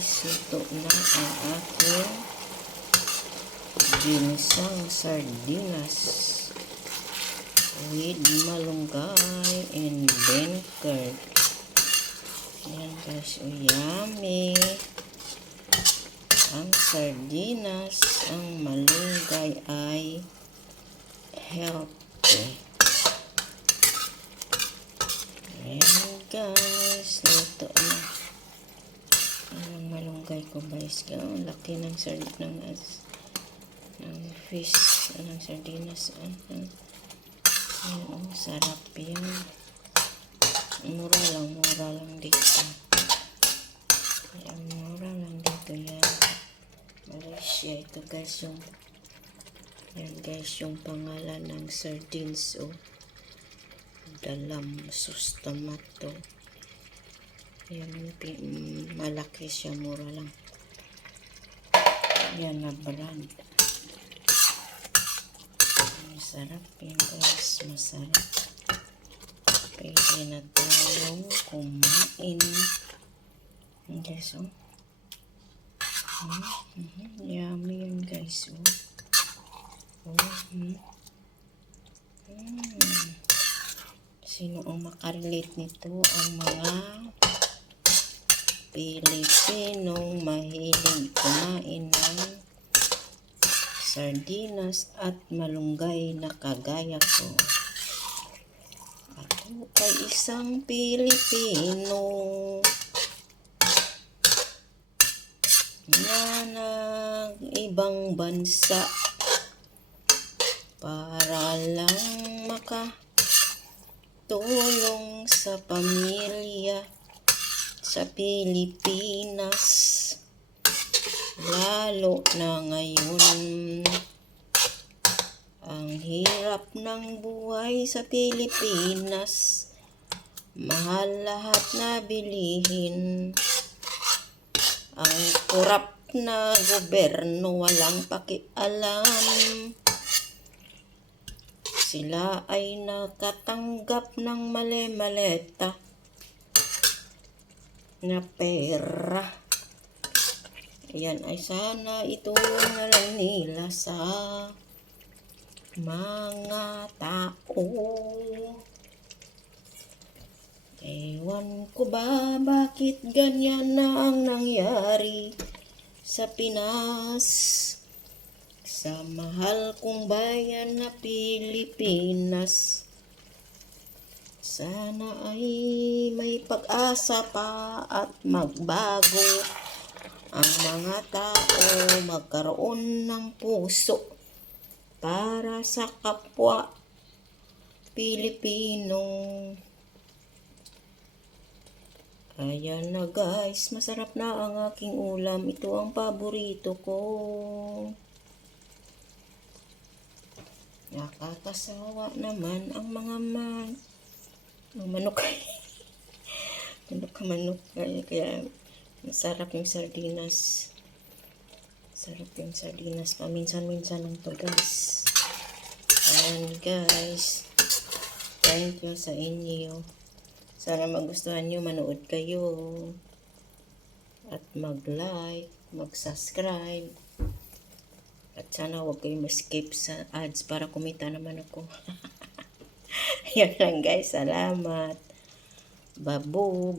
guys, ito na ang aking ginisang sardinas with malunggay and bean curd. Ayan guys, yummy. Ang sardinas, ang malunggay ay healthy. Ayan guys, luto na. Ang malunggay ko guys, ang laki ng sardinas, ng fish, ng sardinas. Ayan, sarap yun. Mura lang dito. Ayan, mura lang dito yan. Malaysia, ito guys yung, yan guys yung pangalan ng sardines, oh. Dalam sus tomato. Yan, malaki siya, mura lang. Yan na brand. Masarap yan guys, masarap. Pwede na tayong kumain. Guys, oh. Yummy yan guys, oh. Sino ang makarelate nito? Ang mga Pilipinong mahilig kumain ng sardinas at malunggay na kagaya ko. Ako ay isang Pilipino na nag-ibang bansa para lang makatulong sa pamilya sa Pilipinas, lalo na ngayon. Ang hirap ng buhay sa Pilipinas, mahal lahat na bilihin. Ang kurap na gobyerno walang pakialam. Sila ay nakatanggap ng mali-maleta na pera. Yan ay sana itulong na lang nila sa mga tao. Ewan ko ba bakit ganyan na ang nangyari sa Pinas, sa mahal kong bayan na Pilipinas. Sana ay may pag-asa pa at magbago ang mga tao, magkaroon ng puso para sa kapwa Pilipino. Ayan na guys, masarap na ang aking ulam. Ito ang paborito ko. Nakakasawa naman ang mga manok. Manok. Kaya masarap yung sardinas. Sarap yung sardinas. Paminsan-minsan lang to guys. Ayan guys. Thank you sa inyo. Sana magustuhan nyo, manood kayo. At mag-like, mag-subscribe. At sana huwag kayo ma-skip sa ads para kumita naman ako. Yan lang guys. Salamat. Babu.